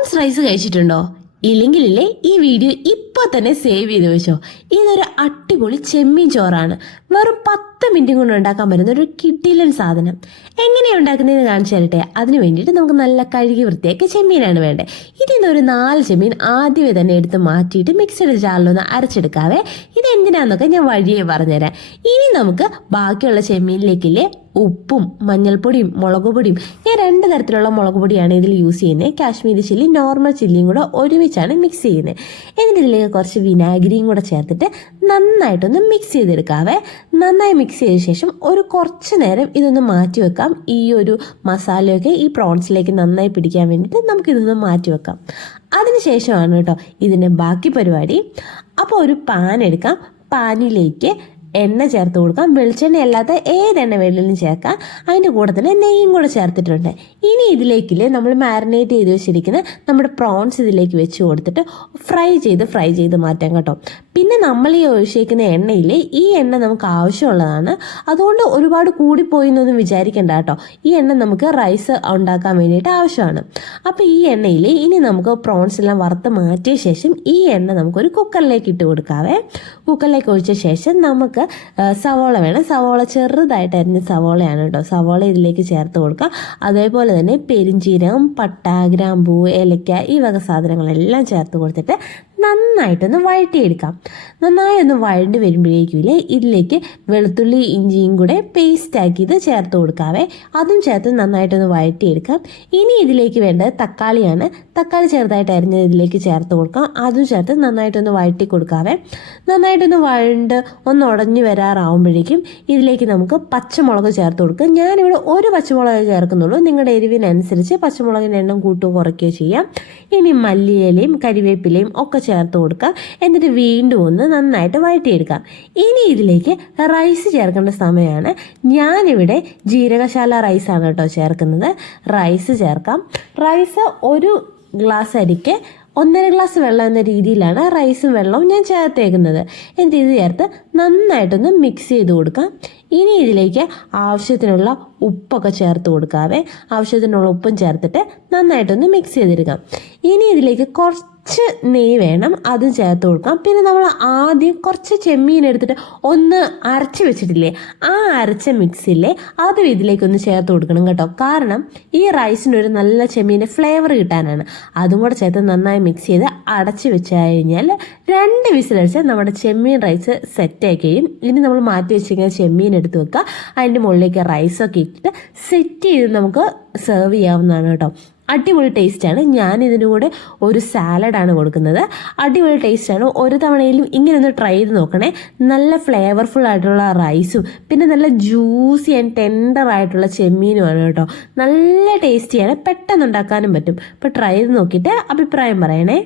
Prawns rice കഴിച്ചിട്ടുണ്ടോ? ഇല്ലെങ്കിലില്ലേ ഈ video ഇപ്പോൾ തന്നെ സേവ് ചെയ്ത് വെച്ചോ. ഇതൊരു അടിപൊളി ചെമ്മീൻ ചോറാണ്. വെറും പത്ത് മിനിറ്റ് കൊണ്ട് ഉണ്ടാക്കാൻ പറ്റുന്ന ഒരു കിട്ടിയിലൻ സാധനം. എങ്ങനെയാണ് ഉണ്ടാക്കുന്നതെന്ന് കാണിച്ചു തരട്ടെ? അതിന് വേണ്ടിയിട്ട് നമുക്ക് നല്ല കഴുകി വൃത്തിയാക്കി ചെമ്മീനാണ് വേണ്ടത് ഇതിൽ ഒരു നാല് ചെമ്മീൻ ആദ്യമേ തന്നെ എടുത്ത് മാറ്റിയിട്ട് മിക്സഡ് ജാറിലൊന്ന് അരച്ചെടുക്കാവേ. ഇത് എന്തിനാന്നൊക്കെ ഞാൻ വഴിയെ പറഞ്ഞുതരാം. ഇനി നമുക്ക് ബാക്കിയുള്ള ചെമ്മീനിലേക്കില്ലേ ഉപ്പും മഞ്ഞൾപ്പൊടിയും മുളക് പൊടിയും ഞാൻ രണ്ട് തരത്തിലുള്ള മുളക് പൊടിയാണ് ഇതിൽ യൂസ് ചെയ്യുന്നത് കാശ്മീരി ചില്ലി നോർമൽ ചില്ലിയും കൂടെ ഒരുമിച്ചാണ് മിക്സ് ചെയ്യുന്നത് എന്നിട്ട് ഇതിലേക്ക് കുറച്ച് വിനാഗിരിയും കൂടെ ചേർത്തിട്ട് നന്നായിട്ടൊന്ന് മിക്സ് ചെയ്തെടുക്കാവേ. നന്നായി മിക്സ് ചെയ്ത ശേഷം ഒരു കുറച്ച് നേരം ഇതൊന്ന് മാറ്റി വെക്കാം. ഈ ഒരു മസാലയൊക്കെ ഈ പ്രോൺസിലേക്ക് നന്നായി പിടിക്കാൻ വേണ്ടിയിട്ട് നമുക്കിതൊന്ന് മാറ്റി വെക്കാം. അതിനുശേഷമാണ് കേട്ടോ ഇതിന്റെ ബാക്കി പരിപാടി. അപ്പോൾ ഒരു പാൻ എടുക്കാം. പാനിലേക്ക് എണ്ണ ചേർത്ത് കൊടുക്കാം. വെളിച്ചെണ്ണ അല്ലാത്ത ഏതെണ്ണ വേണമെങ്കിലും ചേർക്കാം. അതിന്റെ കൂടെ തന്നെ നെയ്യും കൂടെ ചേർത്തിട്ടുണ്ട്. ഇനി ഇതിലേക്കില്ലേ നമ്മൾ മാരിനേറ്റ് ചെയ്ത് വെച്ചിരിക്കുന്ന നമ്മുടെ പ്രോൺസ് ഇതിലേക്ക് വെച്ച് കൊടുത്തിട്ട് ഫ്രൈ ചെയ്ത് ഫ്രൈ ചെയ്ത് മാറ്റാം കേട്ടോ. പിന്നെ നമ്മൾ ഈ ഒഴിച്ചേക്കുന്ന എണ്ണയില്ലേ ഈ എണ്ണ നമുക്ക് ആവശ്യമുള്ളതാണ്. അതുകൊണ്ട് ഒരുപാട് കൂടിപ്പോയി എന്നൊന്നും വിചാരിക്കേണ്ട കേട്ടോ. ഈ എണ്ണ നമുക്ക് റൈസ് ഉണ്ടാക്കാൻ വേണ്ടിയിട്ട് ആവശ്യമാണ്. അപ്പോൾ ഈ എണ്ണയിൽ ഇനി നമുക്ക് പ്രോൺസ് എല്ലാം വറുത്ത് മാറ്റിയ ശേഷം ഈ എണ്ണ നമുക്കൊരു കുക്കറിലേക്ക് ഇട്ട് കൊടുക്കാവേ. കുക്കറിലേക്ക് ഒഴിച്ച ശേഷം നമുക്ക് ആ, സവോള വേണം. സവോള ചെറുതായിട്ട് അരിഞ്ഞ സവോളയാണ് കേട്ടോ. സവോള ഇതിലേക്ക് ചേർത്ത് കൊടുക്കുക. അതേപോലെ തന്നെ പെരിഞ്ചീരകം പട്ട ഗ്രാമ്പൂ ഏലക്ക ഈ വക സാധനങ്ങളെല്ലാം ചേർത്ത് കൊടുത്തിട്ട് നന്നായിട്ടൊന്ന് വഴറ്റിയെടുക്കാം. നന്നായി ഒന്ന് വഴണ്ടി വരുമ്പോഴേക്കില്ലേ ഇതിലേക്ക് വെളുത്തുള്ളി ഇഞ്ചിയും കൂടെ പേസ്റ്റ് ആക്കിയത് ചേർത്ത് കൊടുക്കാവേ. അതും ചേർത്ത് നന്നായിട്ടൊന്ന് വഴറ്റിയെടുക്കാം. ഇനി ഇതിലേക്ക് വേണ്ടത് തക്കാളിയാണ്. തക്കാളി ചെറുതായിട്ട് അരിഞ്ഞത് ഇതിലേക്ക് ചേർത്ത് കൊടുക്കാം. അതും ചേർത്ത് നന്നായിട്ടൊന്ന് വഴറ്റി കൊടുക്കാവേ. നന്നായിട്ടൊന്ന് വഴണ്ട് ഒന്ന് ഉടഞ്ഞു വരാറാവുമ്പോഴേക്കും ഇതിലേക്ക് നമുക്ക് പച്ചമുളക് ചേർത്ത് കൊടുക്കാം. ഞാനിവിടെ ഒരു പച്ചമുളക് ചേർക്കുന്നുള്ളൂ. നിങ്ങളുടെ എരിവിനനുസരിച്ച് പച്ചമുളകിന്റെ എണ്ണം കൂട്ടുകയോ കുറയ്ക്കുകയോ ചെയ്യാം. ഇനി മല്ലിയിലയും കരിവേപ്പിലയും ഒക്കെ ചേർത്ത് കൊടുക്കാം എന്നിട്ട് വീണ്ടും ഒന്ന് നന്നായിട്ട് വഴറ്റിയെടുക്കാം. ഇനി ഇതിലേക്ക് റൈസ് ചേർക്കേണ്ട സമയമാണ്. ഞാനിവിടെ ജീരകശാല റൈസാണ് കേട്ടോ ചേർക്കുന്നത്. റൈസ് ചേർക്കാം. റൈസ് ഒരു ഗ്ലാസ് അരിക്ക് ഒന്നര ഗ്ലാസ് വെള്ളം എന്ന രീതിയിലാണ് റൈസും വെള്ളവും ഞാൻ ചേർത്തേക്കുന്നത്. എന്നിട്ട് ഇത് ചേർത്ത് നന്നായിട്ടൊന്ന് മിക്സ് ചെയ്ത് കൊടുക്കാം. ഇനി ഇതിലേക്ക് ആവശ്യത്തിനുള്ള ഉപ്പൊക്കെ ചേർത്ത് കൊടുക്കാവേ. ആവശ്യത്തിനുള്ള ഉപ്പും ചേർത്തിട്ട് നന്നായിട്ടൊന്ന് മിക്സ് ചെയ്തെടുക്കാം. ഇനി ഇതിലേക്ക് കുറച്ച് നെയ്യ് വേണം അതും ചേർത്ത് കൊടുക്കാം പിന്നെ നമ്മൾ ആദ്യം കുറച്ച് ചെമ്മീൻ എടുത്തിട്ട് ഒന്ന് അരച്ച് വെച്ചിട്ടില്ലേ ആ അരച്ച മിക്സില്ലേ അതും ഇതിലേക്കൊന്ന് ചേർത്ത് കൊടുക്കണം കേട്ടോ. കാരണം ഈ റൈസിനൊരു നല്ല ചെമ്മീന്റെ ഫ്ലേവർ കിട്ടാനാണ്. അതും കൂടെ ചേർത്ത് നന്നായി മിക്സ് ചെയ്ത് അടച്ച് വെച്ച് കഴിഞ്ഞാൽ രണ്ട് വിസിലടിച്ചാൽ നമ്മുടെ ചെമ്മീൻ റൈസ് സെറ്റായി കഴിയും. ഇനി നമ്മൾ മാറ്റി വെച്ചിരിക്കുന്ന ചെമ്മീൻ എടുത്ത് വെക്കുക. അതിന്റെ മുകളിലേക്ക് റൈസൊക്കെ ഇട്ടിട്ട് സെറ്റ് ചെയ്ത് നമുക്ക് സെർവ് ചെയ്യാവുന്നതാണ് കേട്ടോ. അടിപൊളി ടേസ്റ്റാണ് ഞാൻ ഇതിന്റെ കൂടെ ഒരു സാലഡാണ് കൊടുക്കുന്നത്. അടിപൊളി ടേസ്റ്റാണ് ഒരു തവണയിലും ഇങ്ങനെ ഒന്ന് ട്രൈ ചെയ്ത് നോക്കണേ. നല്ല ഫ്ലേവർഫുൾ ആയിട്ടുള്ള റൈസും പിന്നെ നല്ല ജ്യൂസി ആൻഡ് ടെൻഡർ ആയിട്ടുള്ള ചെമ്മീനുമാണ് കേട്ടോ. നല്ല ടേസ്റ്റിയാണ് പെട്ടെന്ന് ഉണ്ടാക്കാനും പറ്റും. അപ്പോൾ ട്രൈ ചെയ്ത് നോക്കിയിട്ട് അഭിപ്രായം പറയണേ.